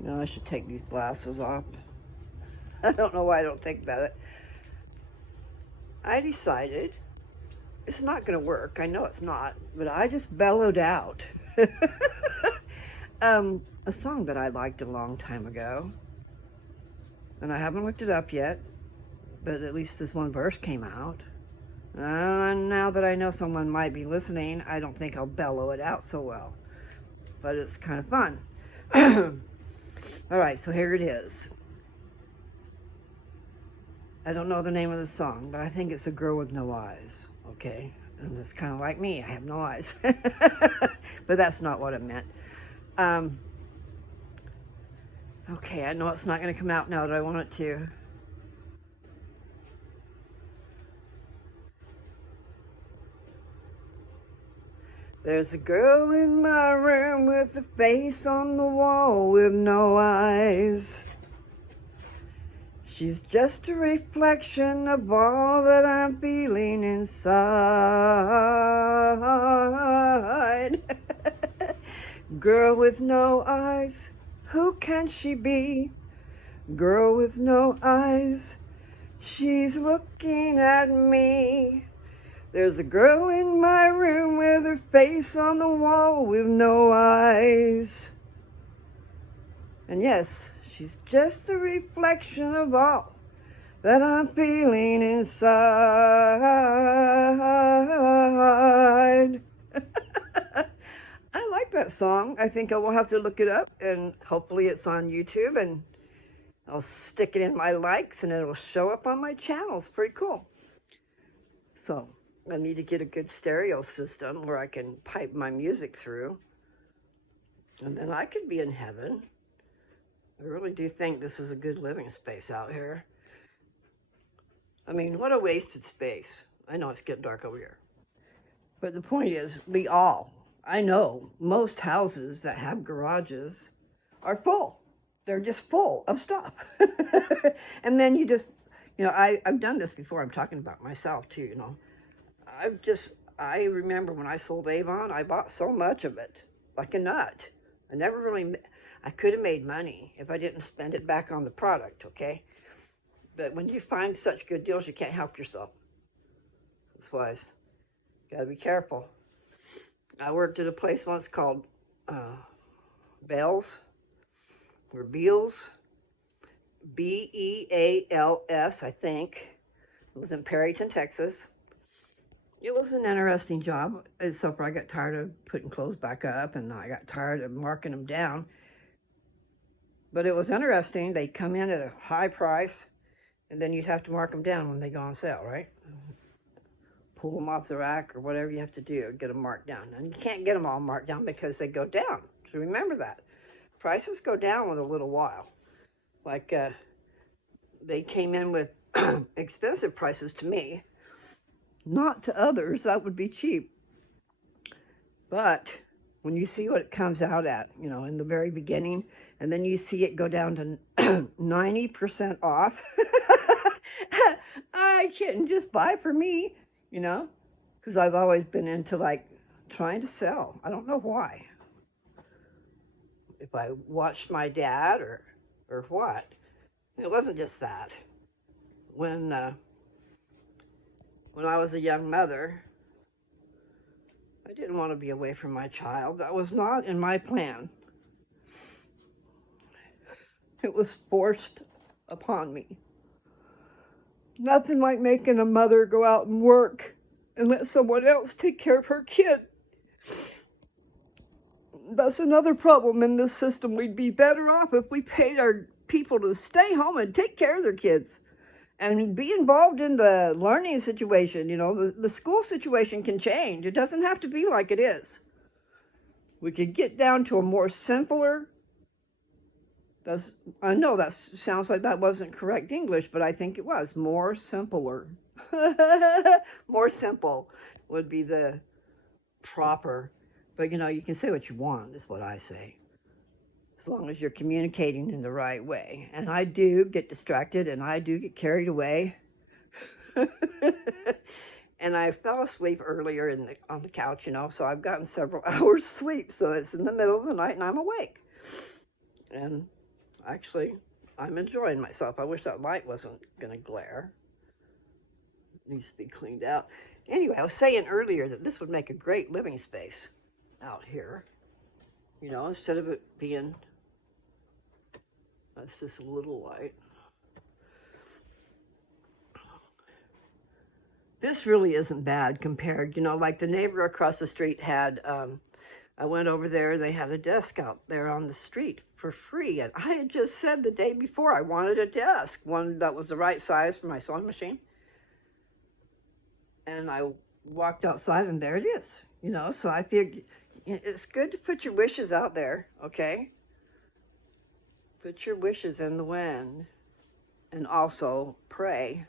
You know, I should take these glasses off. I don't know why I don't think about it. I decided it's not going to work. I know it's not, but I just bellowed out a song that I liked a long time ago. And I haven't looked it up yet, but at least this one verse came out. Now that I know someone might be listening, I don't think I'll bellow it out so well. But it's kind of fun. All right, so here it is. I don't know the name of the song, but I think it's A Girl with No Eyes, okay? And it's kind of like me, I have no eyes. But that's not what it meant. Okay, I know it's not going to come out now that I want it to. There's a girl in my room with a face on the wall with no eyes. She's just a reflection of all that I'm feeling inside. Girl with no eyes, who can she be? Girl with no eyes, she's looking at me. There's a girl in my room with her face on the wall with no eyes. And yes, she's just a reflection of all that I'm feeling inside. I like that song. I think I will have to look it up, and hopefully it's on YouTube, and I'll stick it in my likes and it'll show up on my channel. It's pretty cool. So I need to get a good stereo system where I can pipe my music through, and then I could be in heaven. I really do think this is a good living space out here. I mean, what a wasted space. I know it's getting dark over here. But the point is, I know most houses that have garages are full. They're just full of stuff. And then I've done this before. I'm talking about myself too, I remember when I sold Avon, I bought so much of it, like a nut. I could have made money if I didn't spend it back on the product, okay? But when you find such good deals, you can't help yourself. That's why gotta be careful. I worked at a place once called Beals, Beals, I think. It was in Perryton, Texas. It was an interesting job, except for I got tired of putting clothes back up, and I got tired of marking them down. But it was interesting. They'd come in at a high price, and then you'd have to mark them down when they go on sale, right? Pull them off the rack or whatever you have to do, get them marked down. And you can't get them all marked down because they go down. So remember that. Prices go down in a little while. Like they came in with expensive prices to me. Not to others, that would be cheap. But when you see what it comes out at, in the very beginning, and then you see it go down to 90% off, I can't just buy for me, because I've always been into trying to sell. I don't know why. If I watched my dad or what. It wasn't just that. When I was a young mother, I didn't want to be away from my child. That was not in my plan. It was forced upon me. Nothing like making a mother go out and work and let someone else take care of her kid. That's another problem in this system. We'd be better off if we paid our people to stay home and take care of their kids and be involved in the learning situation. The school situation can change. It doesn't have to be like it is. We could get down to a more simpler. I know that sounds like that wasn't correct English, but I think it was more simpler. More simple would be the proper. But you can say what you want, is what I say. As long as you're communicating in the right way. And I do get distracted and I do get carried away. And I fell asleep earlier on the couch, so I've gotten several hours sleep. So it's in the middle of the night and I'm awake. And Actually, I'm enjoying myself. I wish that light wasn't going to glare. It needs to be cleaned out. Anyway, I was saying earlier that this would make a great living space out here. You know, instead of it being, that's just a little light. This really isn't bad compared, you know, like the neighbor across the street had, I went over there, they had a desk out there on the street for free. And I had just said the day before I wanted a desk, one that was the right size for my sewing machine. And I walked outside and there it is, you know, so I think it's good to put your wishes out there, okay? Put your wishes in the wind and also pray.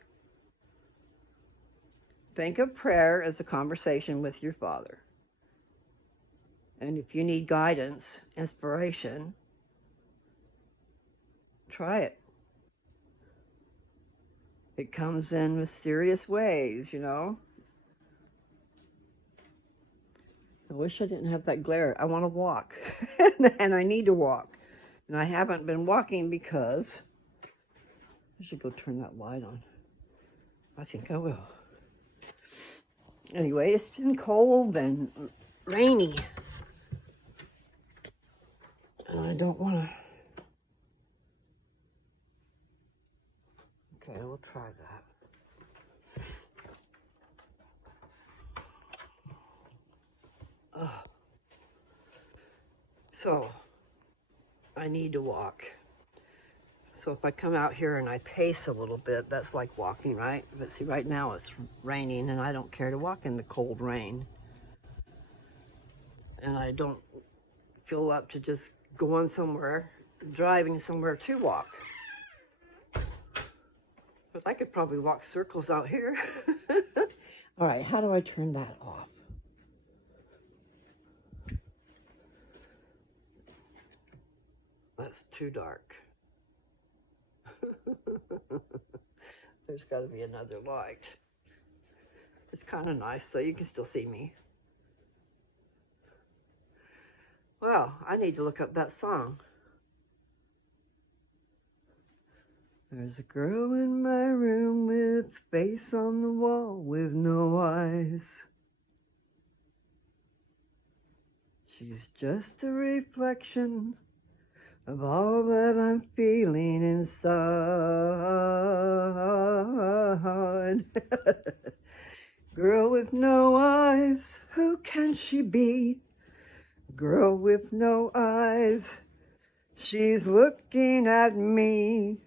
Think of prayer as a conversation with your Father. And if you need guidance, inspiration, try it. It comes in mysterious ways, you know. I wish I didn't have that glare. I want to walk, and I need to walk. And I haven't been walking because I should go turn that light on. I think I will. Anyway, it's been cold and rainy. And I don't want to. Okay, we'll try that. So, I need to walk. So if I come out here and I pace a little bit, that's like walking, right? But see, right now it's raining and I don't care to walk in the cold rain. And I don't feel up to just going somewhere, driving somewhere to walk. But I could probably walk circles out here. All right, how do I turn that off? That's too dark. There's got to be another light. It's kind of nice so you can still see me. Well, I need to look up that song. There's a girl in my room with face on the wall with no eyes. She's just a reflection of all that I'm feeling inside. Girl with no eyes, who can she be? Girl with no eyes, she's looking at me.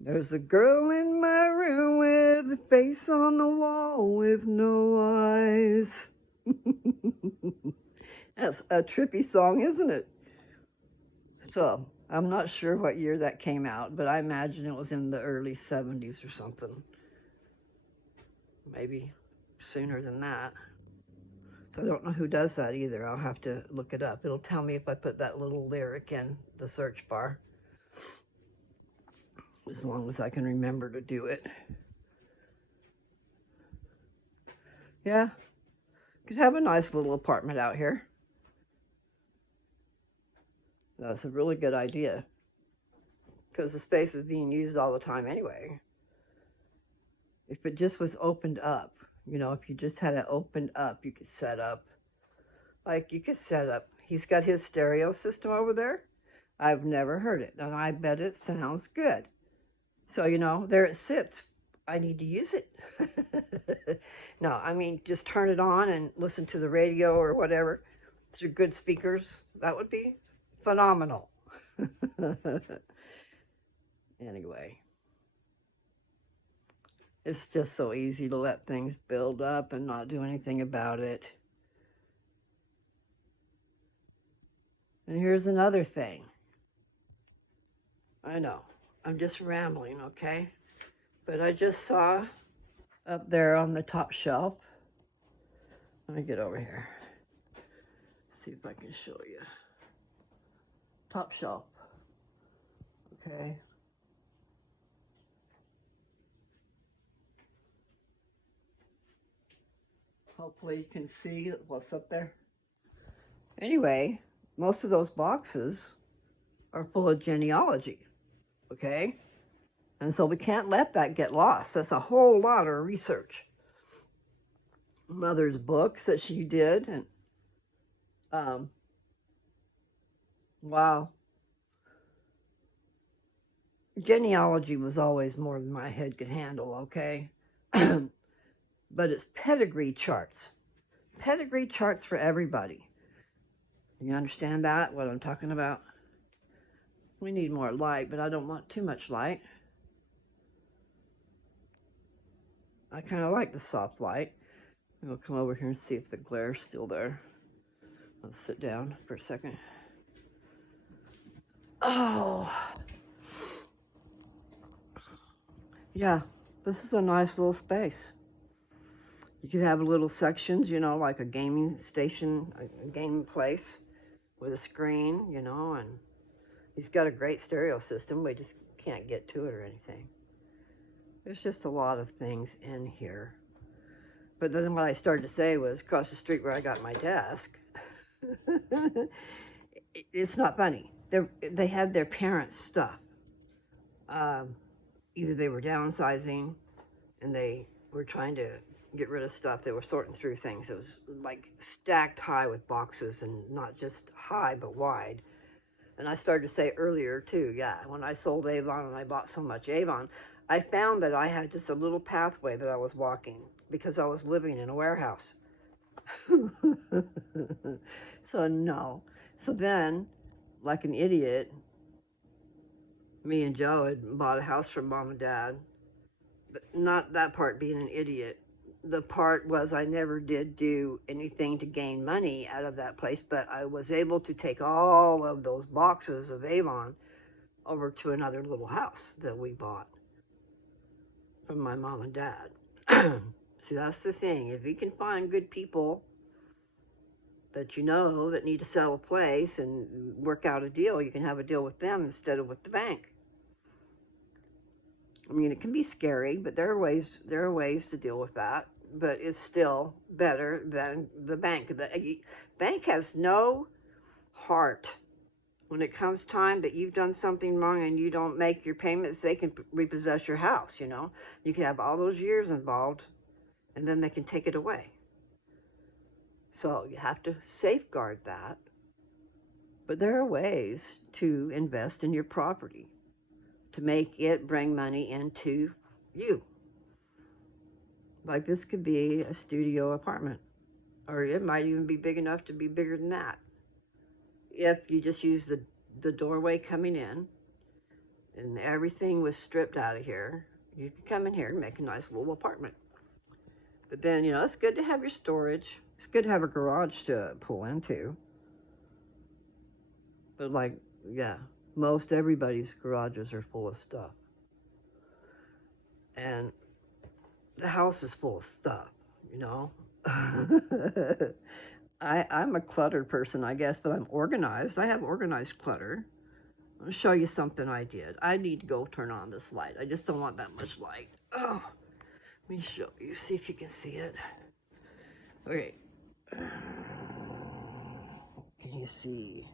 There's a girl in my room with a face on the wall with no eyes. That's a trippy song, isn't it? So, I'm not sure what year that came out, but I imagine it was in the early 70s or something. Maybe sooner than that. So I don't know who does that either. I'll have to look it up. It'll tell me if I put that little lyric in the search bar. As long as I can remember to do it. Yeah, could have a nice little apartment out here. That's a really good idea. Because the space is being used all the time anyway. If it just was opened up, you know, if you just had it opened up, you could set up. Like, you could set up. He's got his stereo system over there. I've never heard it, and I bet it sounds good. So, you know, there it sits. I need to use it. No, I mean, just turn it on and listen to the radio or whatever through good speakers. That would be phenomenal. Anyway, it's just so easy to let things build up and not do anything about it. And here's another thing. I know, I'm just rambling, okay? But I just saw up there on the top shelf. Let me get over here. See if I can show you. Top shelf. Okay. Hopefully you can see what's up there. Anyway, most of those boxes are full of genealogy, okay? And so we can't let that get lost. That's a whole lot of research. Mother's books that she did, and um, wow, genealogy was always more than my head could handle, okay? But it's pedigree charts for everybody. You understand that, what I'm talking about? We need more light, but I don't want too much light. I kind of like the soft light. We'll come over here and see if the glare's still there. Let's sit down for a second. Oh, yeah, this is a nice little space. You could have little sections, you know, like a gaming station, a gaming place with a screen, you know, and he's got a great stereo system. We just can't get to it or anything. There's just a lot of things in here. But then what I started to say was across the street where I got my desk, it's not funny. They had their parents' stuff. Either they were downsizing and they were trying to get rid of stuff. They were sorting through things. It was like stacked high with boxes, and not just high, but wide. And I started to say earlier too, yeah, when I sold Avon and I bought so much Avon, I found that I had just a little pathway that I was walking because I was living in a warehouse. So no. So then, like an idiot, me and Joe had bought a house from Mom and Dad. Not that part being an idiot. The part was I never did do anything to gain money out of that place, but I was able to take all of those boxes of Avon over to another little house that we bought from my mom and dad. See, that's the thing. If you can find good people that you know that need to sell a place and work out a deal, you can have a deal with them instead of with the bank. I mean, it can be scary, but there are ways to deal with that. But it's still better than the bank. The bank has no heart. When it comes time that you've done something wrong and you don't make your payments, they can repossess your house, you know. You can have all those years involved, and then they can take it away. So you have to safeguard that. But there are ways to invest in your property to make it bring money into you. Like this could be a studio apartment, or it might even be big enough to be bigger than that. If you just use the doorway coming in and everything was stripped out of here, you could come in here and make a nice little apartment. But then, you know, it's good to have your storage. It's good to have a garage to pull into. But like, yeah, most everybody's garages are full of stuff. And the house is full of stuff, you know. I'm a cluttered person, I guess, but I'm organized. I have organized clutter. I'll show you something I did. I need to go turn on this light. I just don't want that much light. Oh, let me show you, see if you can see it. Okay. Can you see?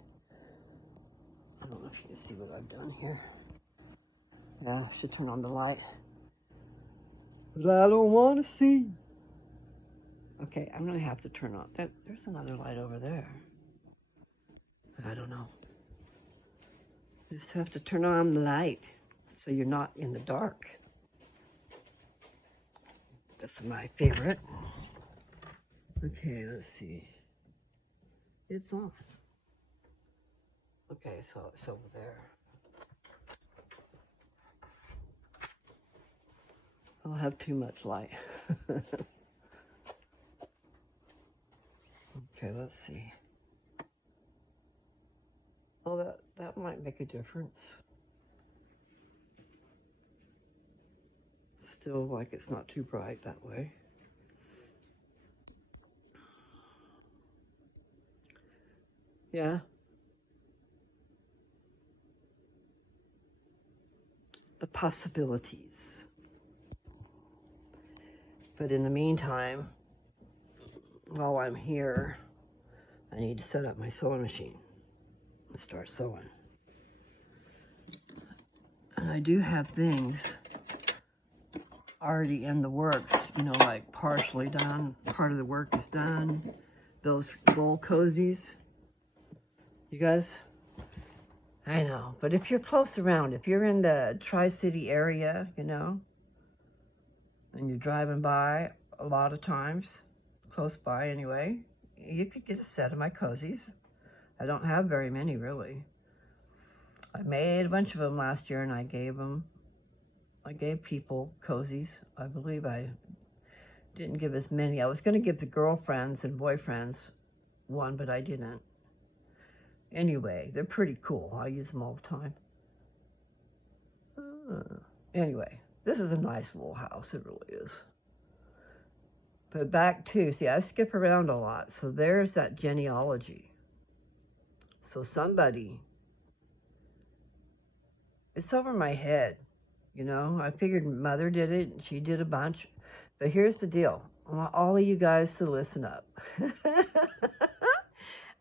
I don't know if you can see what I've done here. Yeah, I should turn on the light. But I don't want to see. Okay, I'm going to have to turn on. There's another light over there. I don't know. You just have to turn on the light so you're not in the dark. That's my favorite. Okay, let's see. It's on. Okay, so it's over there. I'll have too much light. Okay, let's see. Oh, that might make a difference. Still, like, it's not too bright that way. Yeah. The possibilities. But in the meantime, while I'm here, I need to set up my sewing machine and start sewing. I do have things already in the works, you know, like partially done. Part of the work is done. Those gold cozies. You guys, I know, but if you're close around, if you're in the Tri-City area, you know, and you're driving by a lot of times, close by anyway, you could get a set of my cozies. I don't have very many, really. I made a bunch of them last year, and I gave people cozies. I believe I didn't give as many. I was going to give the girlfriends and boyfriends one, but I didn't. Anyway, they're pretty cool. I use them all the time. Anyway, this is a nice little house. It really is. But back to, see, I skip around a lot. So there's that genealogy. So somebody, it's over my head. You know, I figured Mother did it, and she did a bunch. But here's the deal. I want all of you guys to listen up.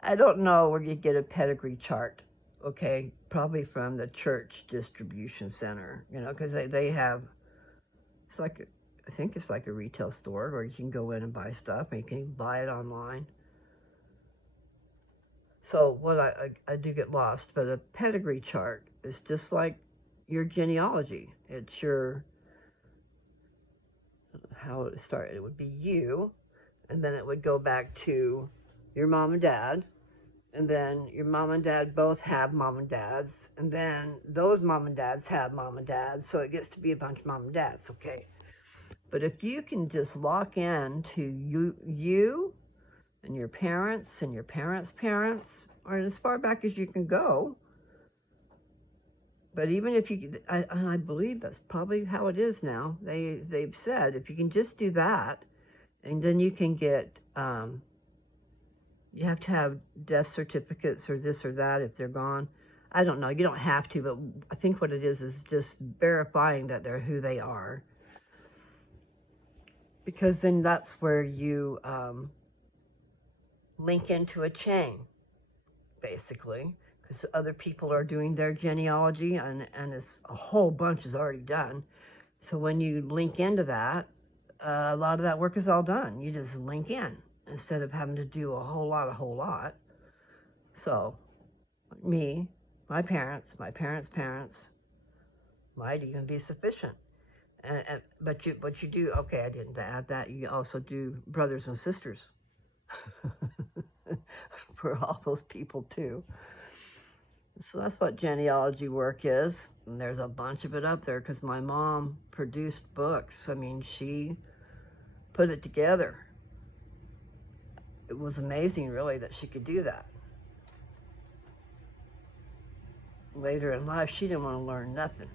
I don't know where you get a pedigree chart, okay? Probably from the church distribution center, you know, because they have, it's like, I think it's like a retail store where you can go in and buy stuff, and you can even buy it online. So what I do get lost, but a pedigree chart is just like your genealogy. It's your, how it started. It would be you, and then it would go back to your mom and dad, and then your mom and dad both have mom and dads, and then those mom and dads have mom and dads, so it gets to be a bunch of mom and dads, okay? But if you can just lock in to you and your parents and your parents' parents, or as far back as you can go. But even if you, I believe that's probably how it is now. They've said if you can just do that, and then you can get, you have to have death certificates or this or that if they're gone. I don't know. You don't have to, but I think what it is just verifying that they're who they are. Because then that's where you link into a chain, basically. Because other people are doing their genealogy, and it's a whole bunch is already done. So when you link into that, a lot of that work is all done. You just link in instead of having to do a whole lot. So me, my parents' parents might even be sufficient. But you do, okay, I didn't add that. You also do brothers and sisters for all those people too. So that's what genealogy work is. And there's a bunch of it up there because my mom produced books. I mean, she put it together. It was amazing, really, that she could do that. Later in life, she didn't want to learn nothing.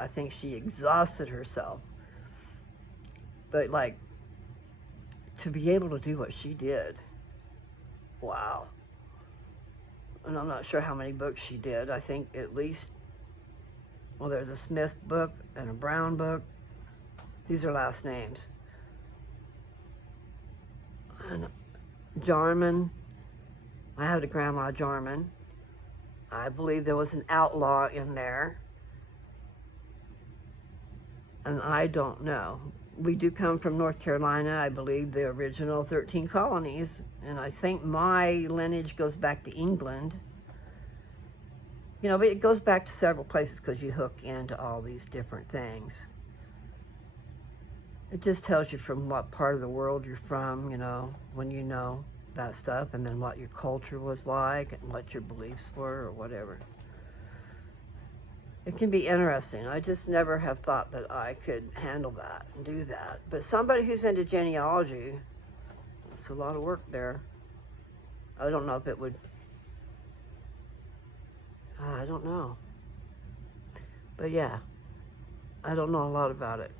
I think she exhausted herself. But, like, to be able to do what she did, wow. And I'm not sure how many books she did. I think at least, well, there's a Smith book and a Brown book. These are last names. And Jarman, I had a Grandma Jarman. I believe there was an outlaw in there. And I don't know. We do come from North Carolina, I believe, the original 13 colonies. And I think my lineage goes back to England. You know, but it goes back to several places because you hook into all these different things. It just tells you from what part of the world you're from, you know, when you know that stuff, and then what your culture was like and what your beliefs were or whatever. It can be interesting. I just never have thought that I could handle that and do that. But somebody who's into genealogy, it's a lot of work there. I don't know if it would, I don't know. But yeah, I don't know a lot about it.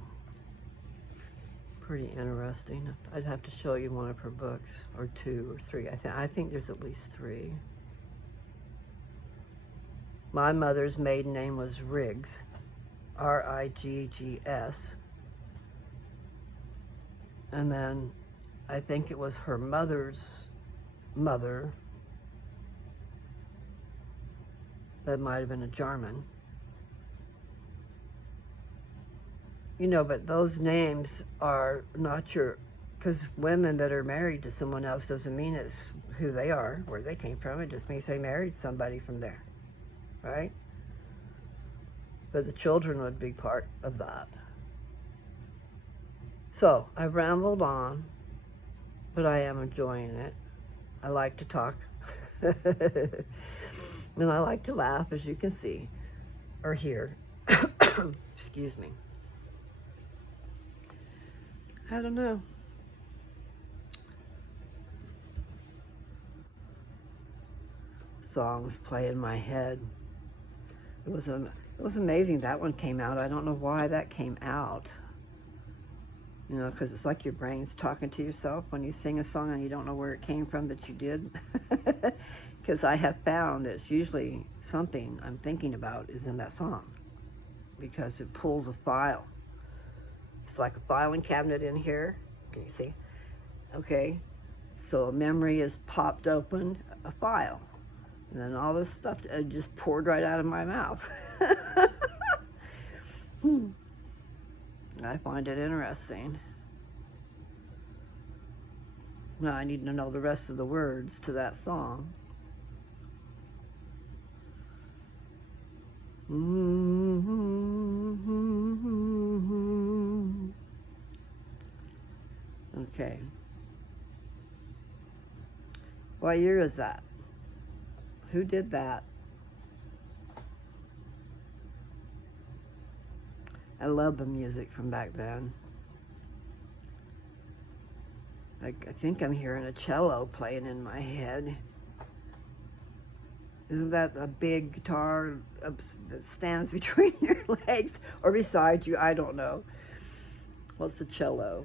Pretty interesting. I'd have to show you one of her books, or two or three. I think there's at least three. My mother's maiden name was Riggs, R-I-G-G-S. And then I think it was her mother's mother. That might have been a Jarman. But those names are not your, because women that are married to someone else doesn't mean it's who they are, where they came from. It just means they married somebody from there, right? But the children would be part of that. So I rambled on, but I am enjoying it. I like to talk. And I like to laugh, as you can see, or hear. Excuse me. I don't know. Songs play in my head. It was amazing that one came out. I don't know why that came out. Because it's like your brain's talking to yourself when you sing a song and you don't know where it came from that you did. Because I have found that it's usually something I'm thinking about is in that song, because it pulls a file. It's like a filing cabinet in here. Can you see? Okay. So a memory is popped open, a file. And then all this stuff just poured right out of my mouth. I find it interesting. Now I need to know the rest of the words to that song. Okay. What year is that? Who did that? I love the music from back then. I think I'm hearing a cello playing in my head. Isn't that a big guitar that stands between your legs or beside you? I don't know. What's a cello?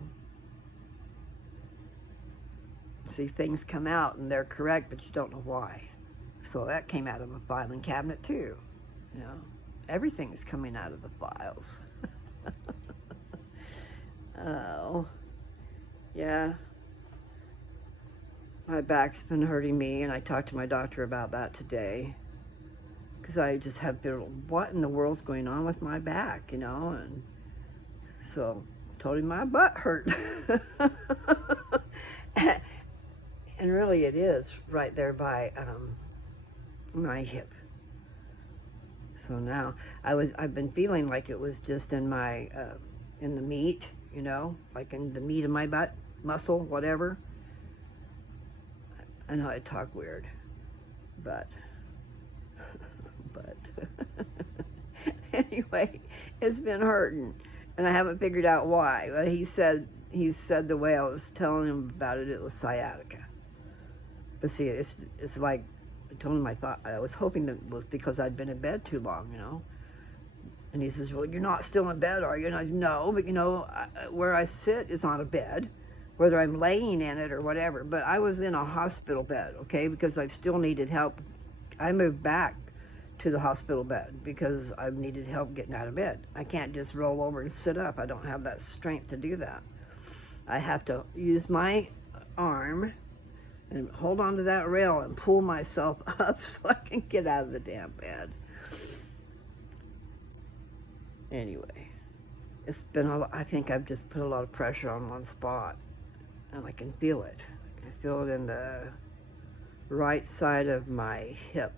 See, things come out and they're correct, but you don't know why. So that came out of a filing cabinet too. Everything is coming out of the files. Oh, yeah. My back's been hurting me, and I talked to my doctor about that today, because I just have been, what in the world's going on with my back, and so I told him my butt hurt. And really it is right there by my hip. So now I've been feeling like it was just in my in the meat, like in the meat of my butt, muscle, whatever. I know I talk weird, but anyway, it's been hurting, and I haven't figured out why. But he said the way I was telling him about it, it was sciatica. But see, it's like I told him I was hoping that it was because I'd been in bed too long, And he says, well, you're not still in bed, are you? And I said, no, but where I sit is on a bed, whether I'm laying in it or whatever. But I was in a hospital bed, okay, because I still needed help. I moved back to the hospital bed because I needed help getting out of bed. I can't just roll over and sit up. I don't have that strength to do that. I have to use my arm and hold on to that rail and pull myself up so I can get out of the damn bed. Anyway, it's been I think I've just put a lot of pressure on one spot, and I can feel it. I feel it in the right side of my hip,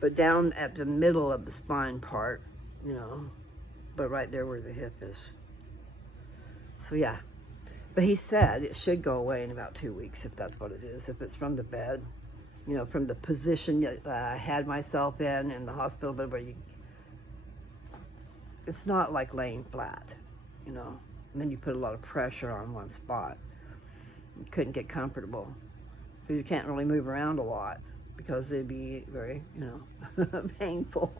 but down at the middle of the spine part, but right there where the hip is. So yeah. But he said it should go away in about 2 weeks, if that's what it is. If it's from the bed, from the position that I had myself in the hospital bed, where it's not like laying flat, and then you put a lot of pressure on one spot. You couldn't get comfortable. So you can't really move around a lot because they'd be very, painful.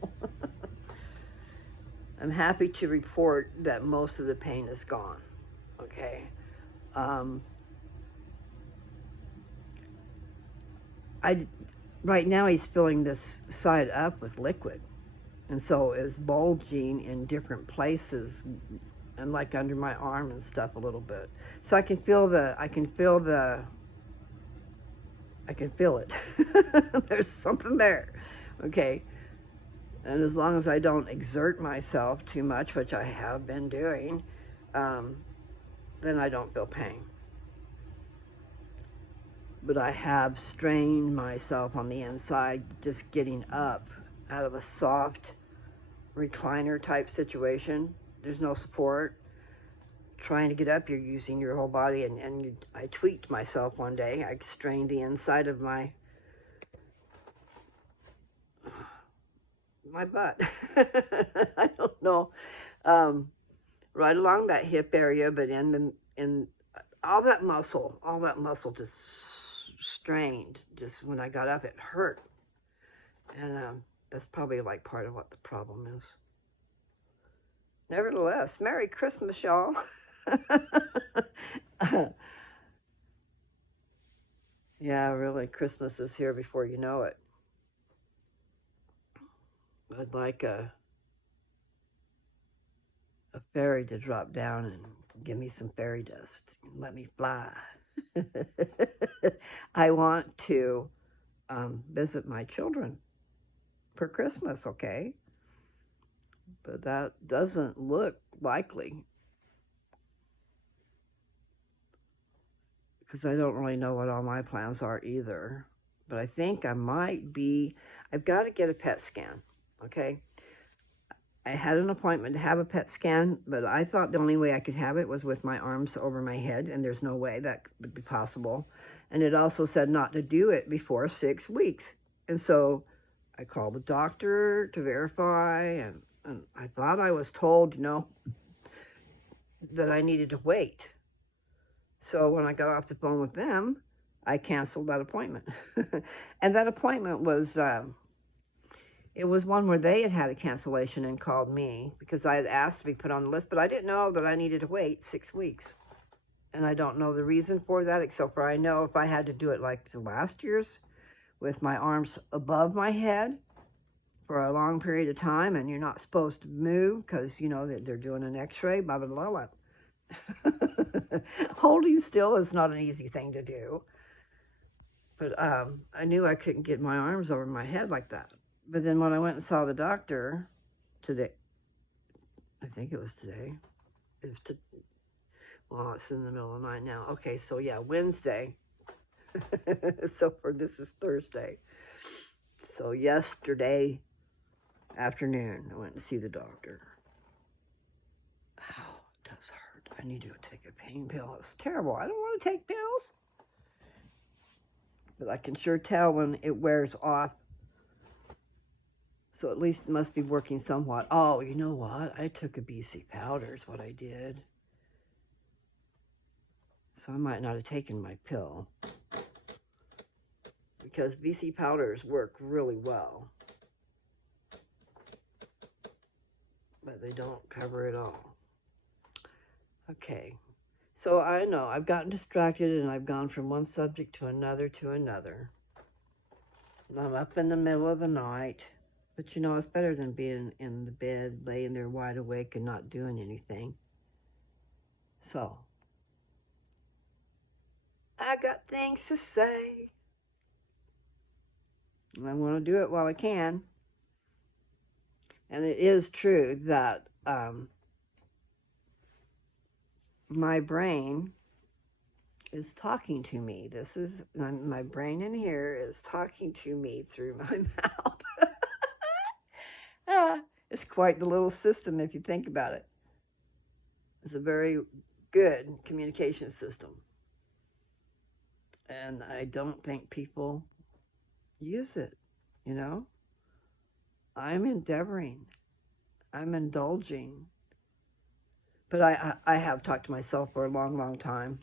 I'm happy to report that most of the pain is gone, okay? Right now he's filling this side up with liquid, and so it's bulging in different places, and like under my arm and stuff a little bit. So I can feel it. There's something there, okay? And as long as I don't exert myself too much, which I have been doing, then I don't feel pain. But I have strained myself on the inside just getting up out of a soft recliner type situation. There's no support. Trying to get up, you're using your whole body, and I tweaked myself one day. I strained the inside of my butt. I don't know, right along that hip area, but in all that muscle just strained. Just when I got up, it hurt, and that's probably like part of what the problem is. Nevertheless, Merry Christmas, y'all. Yeah, really, Christmas is here before you know it. I'd like a fairy to drop down and give me some fairy dust and let me fly. I want to visit my children for Christmas, okay? But that doesn't look likely because I don't really know what all my plans are either. But I think I've got to get a PET scan, okay? I had an appointment to have a PET scan, but I thought the only way I could have it was with my arms over my head, and there's no way that would be possible. And it also said not to do it before 6 weeks. And so I called the doctor to verify, and I thought I was told, that I needed to wait. So when I got off the phone with them, I canceled that appointment. And that appointment was... it was one where they had a cancellation and called me because I had asked to be put on the list, but I didn't know that I needed to wait 6 weeks. And I don't know the reason for that, except for I know if I had to do it like the last year's with my arms above my head for a long period of time, and you're not supposed to move because, that they're doing an x-ray, blah, blah, blah, blah. Holding still is not an easy thing to do. But I knew I couldn't get my arms over my head like that. But then when I went and saw the doctor today, I think it was today. It's in the middle of the night now. Okay, so yeah, Wednesday. This is Thursday. So yesterday afternoon, I went to see the doctor. Ow, it does hurt. I need to take a pain pill. It's terrible. I don't want to take pills. But I can sure tell when it wears off. So at least it must be working somewhat. Oh, you know what? I took a BC powder is what I did. So I might not have taken my pill. Because BC powders work really well. But they don't cover it all. Okay. So I know I've gotten distracted and I've gone from one subject to another to another. And I'm up in the middle of the night. But it's better than being in the bed, laying there wide awake and not doing anything. So, I got things to say. And I want to do it while I can. And it is true that my brain is talking to me. This is, my brain in here is talking to me through my mouth. It's quite the little system if you think about it. It's a very good communication system. And I don't think people use it, I'm endeavoring. I'm indulging. But I have talked to myself for a long, long time.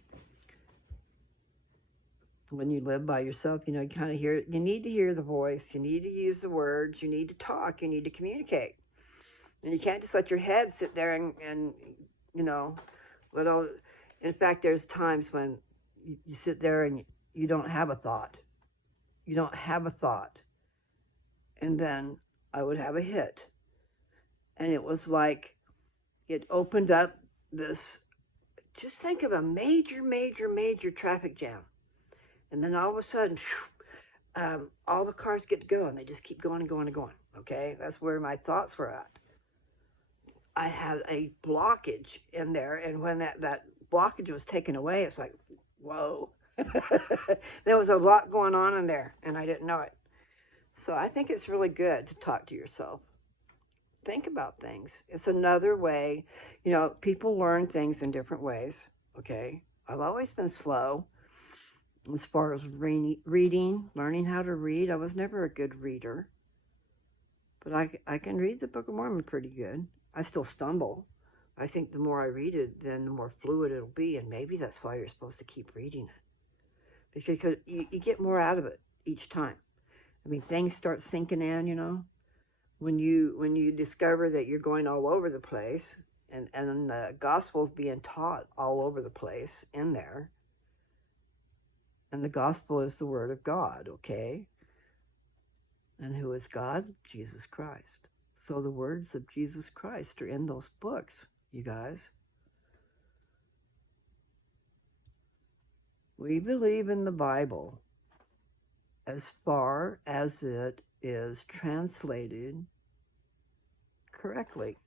When you live by yourself, you kind of hear, you need to hear the voice, you need to use the words, you need to talk, you need to communicate. And you can't just let your head sit there and let all, in fact, there's times when you sit there and you don't have a thought. You don't have a thought. And then I would have a hit. And it was like, it opened up this, just think of a major, major, major traffic jam. And then all of a sudden, all the cars get to go and they just keep going and going and going. Okay, that's where my thoughts were at. I had a blockage in there, and when that blockage was taken away, it's like, whoa. There was a lot going on in there, and I didn't know it. So I think it's really good to talk to yourself. Think about things. It's another way. People learn things in different ways. Okay, I've always been slow as far as reading, learning how to read. I was never a good reader, but I can read the Book of Mormon pretty good. I still stumble. I think the more I read it, then the more fluid it'll be, and maybe that's why you're supposed to keep reading it, because you get more out of it each time. I mean, things start sinking in, when you discover that you're going all over the place, and the gospel's being taught all over the place in there, and the gospel is the word of God, okay? And who is God? Jesus Christ. So the words of Jesus Christ are in those books, you guys. We believe in the Bible as far as it is translated correctly.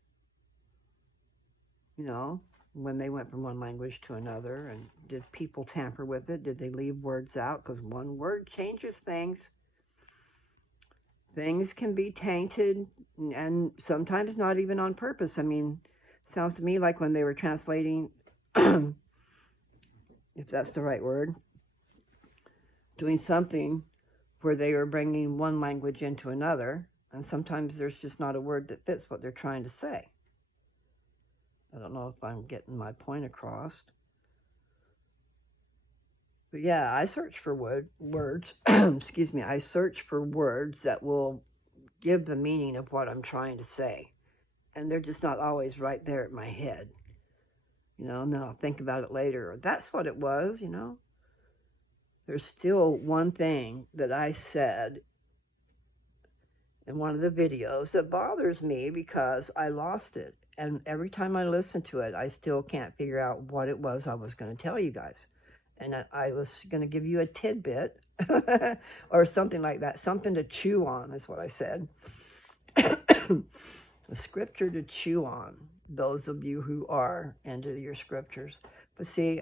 When they went from one language to another, and did people tamper with it? Did they leave words out? Because one word changes things. Things can be tainted, and sometimes not even on purpose. I mean, sounds to me like when they were translating, if that's the right word, doing something where they were bringing one language into another, and sometimes there's just not a word that fits what they're trying to say. I don't know if I'm getting my point across. But yeah, I search for words, excuse me, I search for words that will give the meaning of what I'm trying to say. And they're just not always right there in my head. And then I'll think about it later. That's what it was, There's still one thing that I said in one of the videos that bothers me because I lost it. And every time I listen to it, I still can't figure out what it was I was going to tell you guys. And I was going to give you a tidbit or something like that, something to chew on is what I said. A scripture to chew on, those of you who are into your scriptures. But see,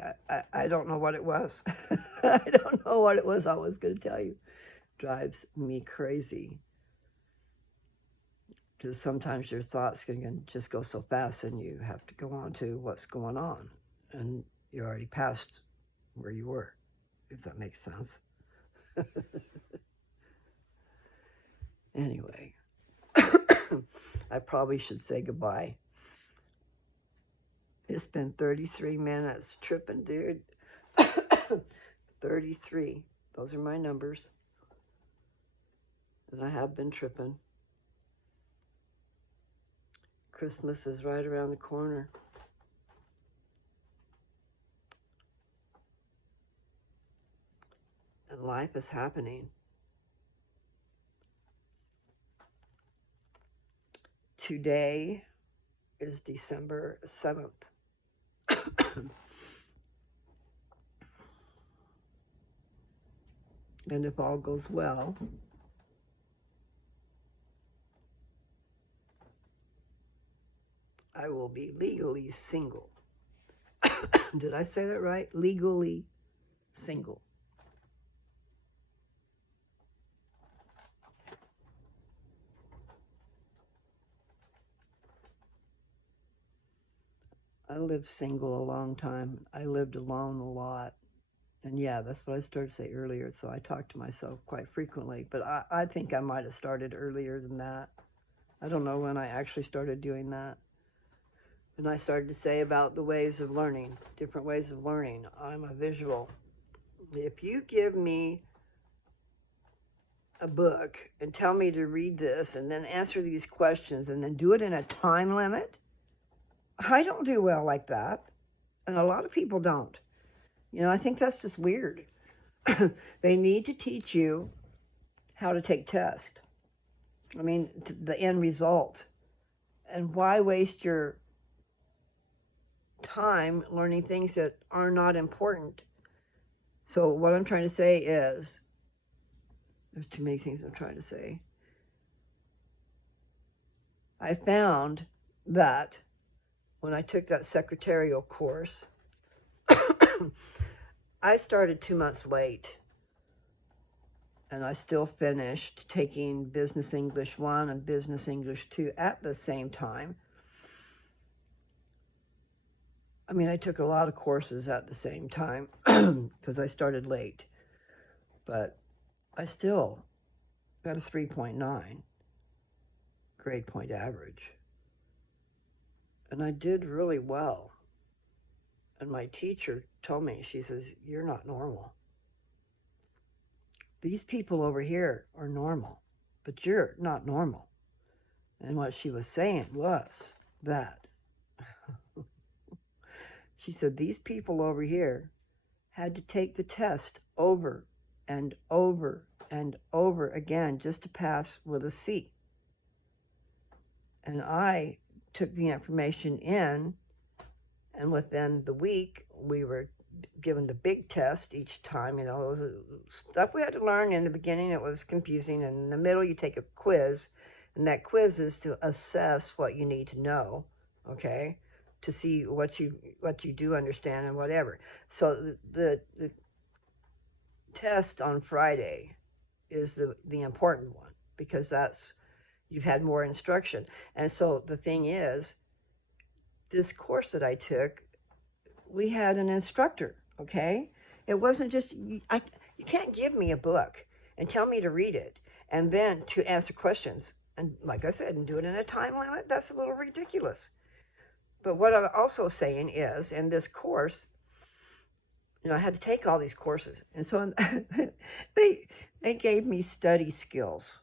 I don't know what it was. I don't know what it was I was going to tell you. Drives me crazy. Because sometimes your thoughts can just go so fast and you have to go on to what's going on. And you're already past where you were, if that makes sense. Anyway, I probably should say goodbye. It's been 33 minutes tripping, dude. 33. Those are my numbers. And I have been tripping. Christmas is right around the corner. And life is happening. Today is December 7th. And if all goes well, I will be legally single. Did I say that right? Legally single. I lived single a long time. I lived alone a lot. And yeah, that's what I started to say earlier. So I talk to myself quite frequently. But I think I might have started earlier than that. I don't know when I actually started doing that. And I started to say about the ways of learning, different ways of learning. I'm a visual. If you give me a book and tell me to read this and then answer these questions and then do it in a time limit, I don't do well like that. And a lot of people don't. I think that's just weird. They need to teach you how to take tests. I mean, the end result. And why waste your time learning things that are not important? So what I'm trying to say is There's too many things I'm trying to say. I found that when I took that secretarial course, I started 2 months late, and I still finished taking Business English 1 and Business English 2 at the same time. I mean, I took a lot of courses at the same time because I started late, but I still got a 3.9 grade point average. And I did really well. And my teacher told me, she says, "You're not normal. These people over here are normal, but you're not normal." And what she was saying was that she said, "These people over here had to take the test over and over and over again just to pass with a C." And I took the information in, and within the week, we were given the big test each time. You know, it was stuff we had to learn. In the beginning, it was confusing. And in the middle, you take a quiz, and that quiz is to assess what you need to know, okay, to see what you do understand and whatever. So the test on Friday is the important one, because that's, you've had more instruction. And so the thing is, this course that I took, we had an instructor, okay? It wasn't just, you can't give me a book and tell me to read it and then to answer questions. And like I said, and do it in a time limit, that's a little ridiculous. But what I'm also saying is, in this course, you know, I had to take all these courses. And so they gave me study skills.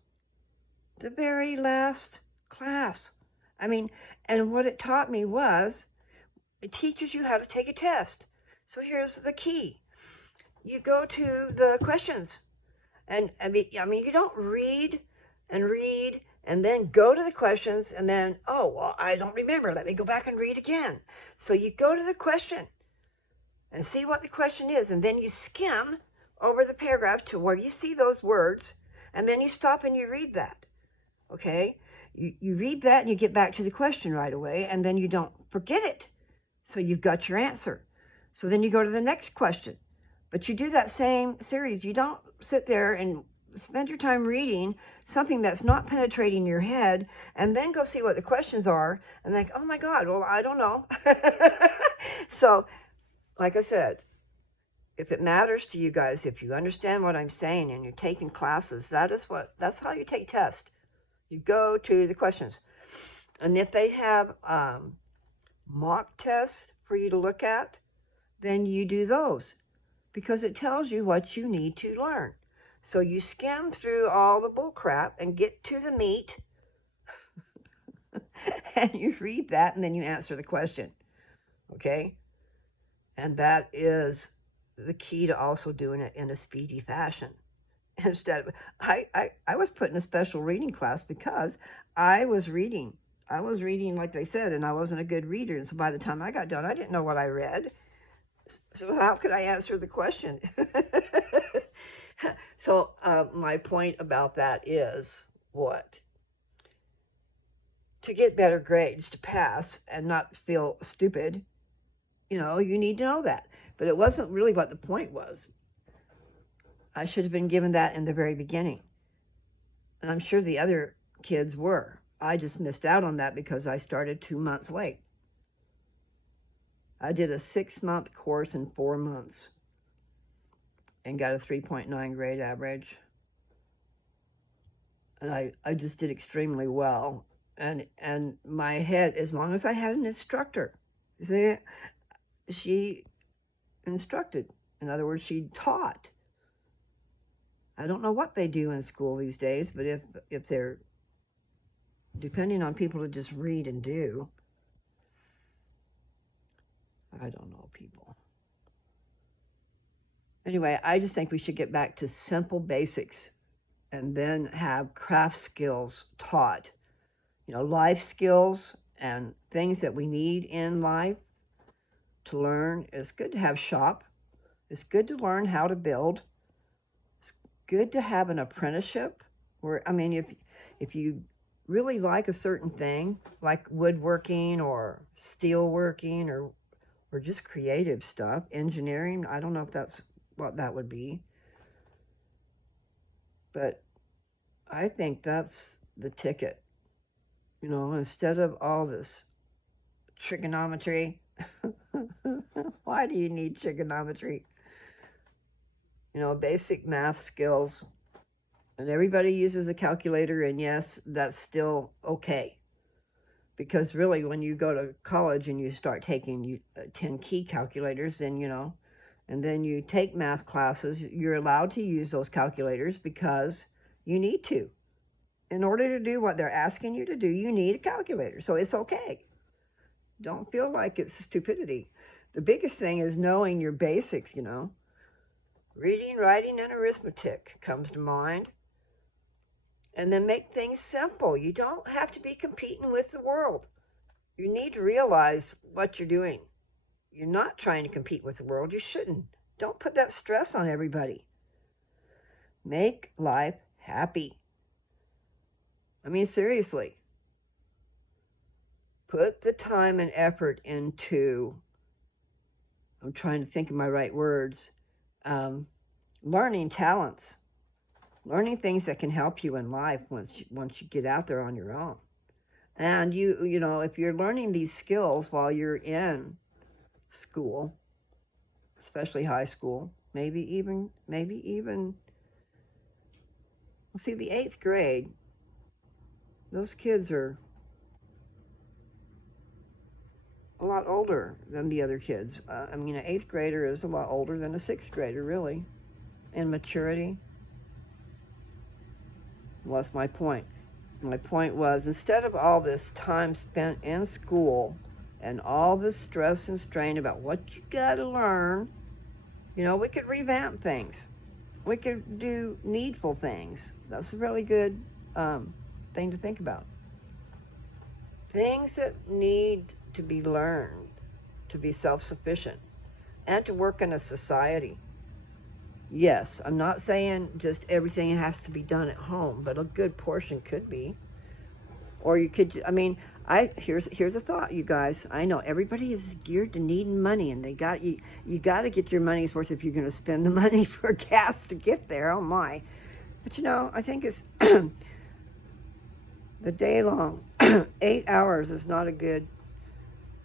The very last class. I mean, and what it taught me was, it teaches you how to take a test. So here's the key. You go to the questions. And I mean, you don't read and then go to the questions and then, oh, well, I don't remember. Let me go back and read again. So you go to the question and see what the question is. And then you skim over the paragraph to where you see those words. And then you stop and you read that. Okay? You read that and you get back to the question right away, and then you don't forget it. So you've got your answer. So then you go to the next question. But you do that same series. You don't sit there and spend your time reading something that's not penetrating your head and then go see what the questions are and think, oh my God, well, I don't know. So, like I said, if it matters to you guys, if you understand what I'm saying and you're taking classes, that's how you take tests. You go to the questions. And if they have mock tests for you to look at, then you do those, because it tells you what you need to learn. So you skim through all the bull crap and get to the meat, and you read that, and then you answer the question, okay? And that is the key to also doing it in a speedy fashion. Instead of, I was put in a special reading class because I was reading like they said, and I wasn't a good reader. And so by the time I got done, I didn't know what I read. So how could I answer the question? So my point about that is what? To get better grades, to pass and not feel stupid, you know, you need to know that. But it wasn't really what the point was. I should have been given that in the very beginning. And I'm sure the other kids were. I just missed out on that because I started 2 months late. I did a 6-month course in 4 months and got a 3.9 grade average. And I just did extremely well. And my head, as long as I had an instructor, see, she instructed. In other words, she taught. I don't know what they do in school these days, but if they're depending on people to just read and do, I don't know, people. Anyway, I just think we should get back to simple basics and then have craft skills taught. You know, life skills and things that we need in life to learn. It's good to have shop. It's good to learn how to build. good to have an apprenticeship where, I mean, if you really like a certain thing, like woodworking or steelworking or just creative stuff, engineering, I don't know if that's what that would be, but I think that's the ticket. You know, instead of all this trigonometry, why do you need trigonometry? You know, basic math skills. And everybody uses a calculator, and yes, that's still okay. Because really, when you go to college and you start taking 10 key calculators, then, you know, and then you take math classes, you're allowed to use those calculators because you need to. In order to do what they're asking you to do, you need a calculator. So it's okay. Don't feel like it's stupidity. The biggest thing is knowing your basics, you know. Reading, writing, and arithmetic comes to mind. And then make things simple. You don't have to be competing with the world. You need to realize what you're doing. You're not trying to compete with the world. You shouldn't. Don't put that stress on everybody. Make life happy. I mean, seriously. Put the time and effort into, I'm trying to think of my right words, learning talents. Learning things that can help you in life once you get out there on your own. And you know, if you're learning these skills while you're in school, especially high school, maybe even, well, see, the 8th grade, those kids are a lot older than the other kids. I mean, an 8th grader is a lot older than a 6th grader, really, in maturity. What's my point? My point was, instead of all this time spent in school and all this stress and strain about what you got to learn, you know, we could revamp things. We could do needful things. That's a really good thing to think about. Things that need to be learned to be self-sufficient and to work in a society. Yes, I'm not saying just everything has to be done at home, but a good portion could be. Or you could, I mean, here's a thought, you guys. I know everybody is geared to needing money, and you got to get your money's worth if you're going to spend the money for gas to get there. Oh my! But you know, I think it's the day long. 8 hours is not a good.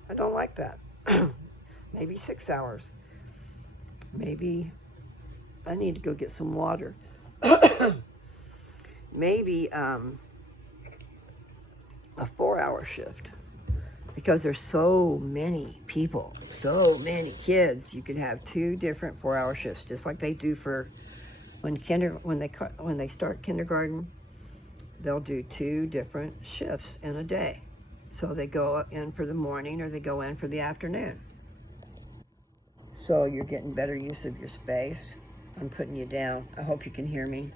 I don't like that. Maybe 6 hours. Maybe I need to go get some water. Maybe a 4-hour shift, because there's so many people, so many kids. You could have 2 different 4-hour shifts, just like they do for when they start kindergarten. They'll do 2 different shifts in a day. So they go in for the morning or they go in for the afternoon. So you're getting better use of your space. I'm putting you down. I hope you can hear me.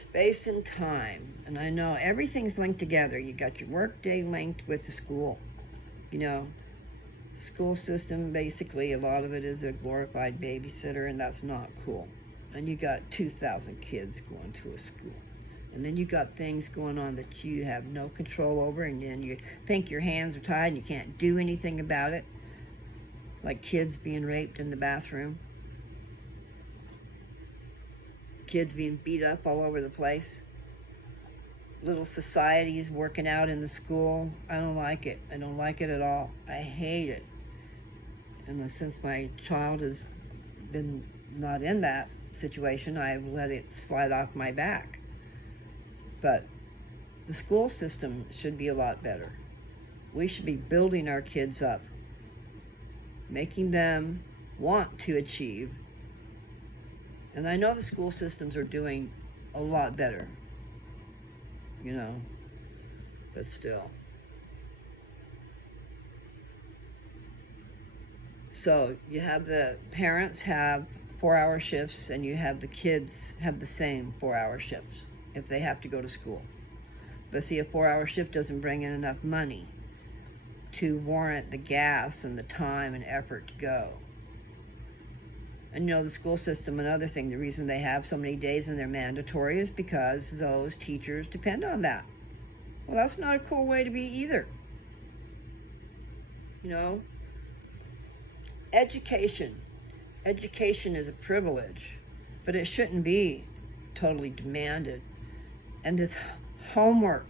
Space and time. And I know everything's linked together. You got your work day linked with the school. You know, school system, basically, a lot of it is a glorified babysitter, and that's not cool. And you got 2,000 kids going to a school. And then you got things going on that you have no control over, and then you think your hands are tied and you can't do anything about it. Like kids being raped in the bathroom. Kids being beat up all over the place. Little societies working out in the school. I don't like it. I don't like it at all. I hate it. And since my child has been not in that situation, I've let it slide off my back. But the school system should be a lot better. We should be building our kids up, making them want to achieve. And I know the school systems are doing a lot better, you know, but still. So you have the parents have 4-hour shifts, and you have the kids have the same 4-hour shifts if they have to go to school. But see, a 4-hour shift doesn't bring in enough money to warrant the gas and the time and effort to go. And the school system, another thing, the reason they have so many days and they're mandatory is because those teachers depend on that. Well, that's not a cool way to be either. Education. Education is a privilege, but it shouldn't be totally demanded. And this homework.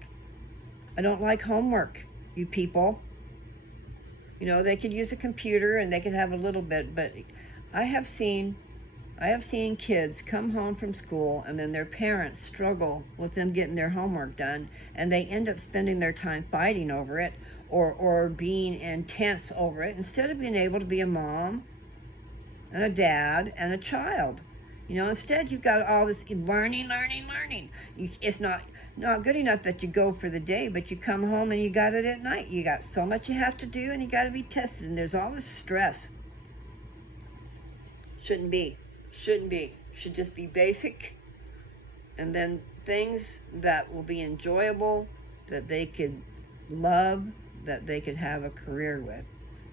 I don't like homework, you people. They could use a computer and they could have a little bit, but I have seen kids come home from school and then their parents struggle with them getting their homework done, and they end up spending their time fighting over it or being intense over it instead of being able to be a mom and a dad and a child. Instead you've got all this learning. It's not good enough that you go for the day, but you come home and you got it at night. You got so much you have to do and you got to be tested, and there's all this stress. Shouldn't be. Should just be basic, and then things that will be enjoyable, that they could love, that they could have a career with.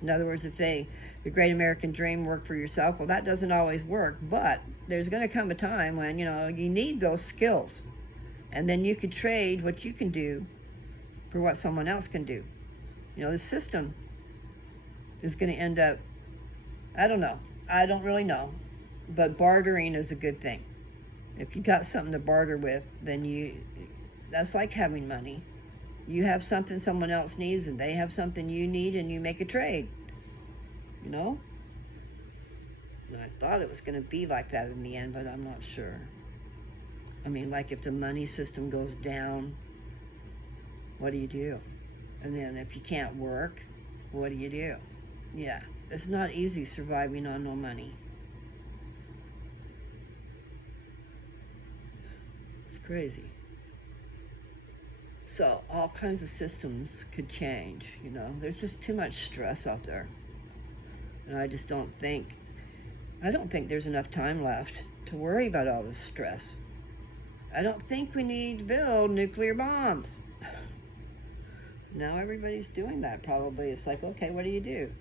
In other words, if the great American dream, work for yourself, well, that doesn't always work, but there's going to come a time when, you need those skills, and then you could trade what you can do for what someone else can do. The system is going to end up, I don't really know, but bartering is a good thing. If you got something to barter with, then that's like having money. You have something someone else needs and they have something you need, and you make a trade. And I thought it was going to be like that in the end, but I'm not sure. Like if the money system goes down, what do you do? And then if you can't work, what do you do? Yeah, it's not easy surviving on no money. It's crazy. So all kinds of systems could change, There's just too much stress out there. And I don't think there's enough time left to worry about all this stress. I don't think we need to build nuclear bombs. Now everybody's doing that probably. It's like, okay, what do? You're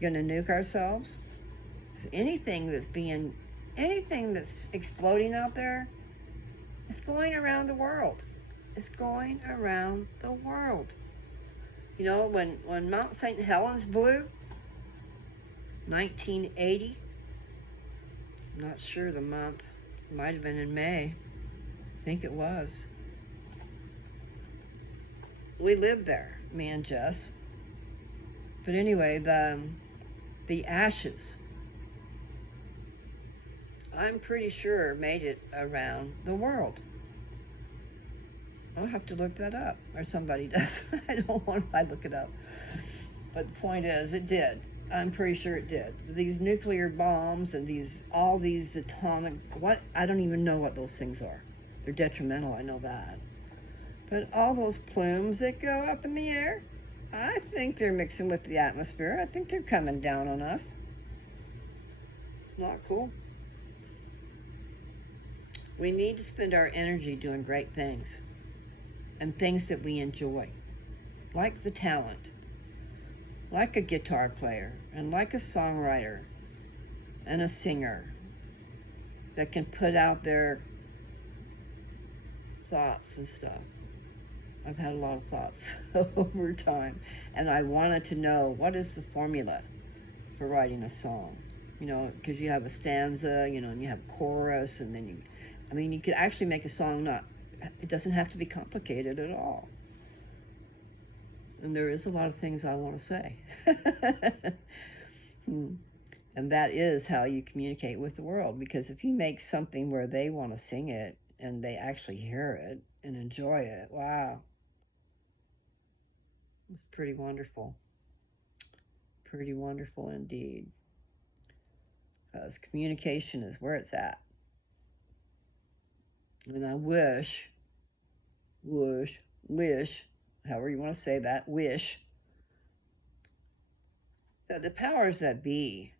gonna nuke ourselves? Anything that's exploding out there, it's going around the world. It's going around the world. When Mount St. Helens blew, 1980, I'm not sure the month, it might have been in May, I think it was. We lived there, me and Jess. But anyway, the ashes, I'm pretty sure made it around the world. I'll have to look that up, or somebody does. I don't want to look it up. But the point is, it did. I'm pretty sure it did. These nuclear bombs and all these atomic, I don't even know what those things are. They're detrimental, I know that. But all those plumes that go up in the air, I think they're mixing with the atmosphere. I think they're coming down on us. Not cool. We need to spend our energy doing great things and things that we enjoy, like the talent, like a guitar player and like a songwriter and a singer that can put out their thoughts and stuff. I've had a lot of thoughts over time, and I wanted to know, what is the formula for writing a song? Because you have a stanza, and you have chorus, and then you could actually make a song it doesn't have to be complicated at all. And there is a lot of things I want to say. And that is how you communicate with the world, because if you make something where they want to sing it and they actually hear it and enjoy it, wow. It's pretty wonderful. Pretty wonderful indeed. Because communication is where it's at. And I wish, however you want to say that, wish that the powers that be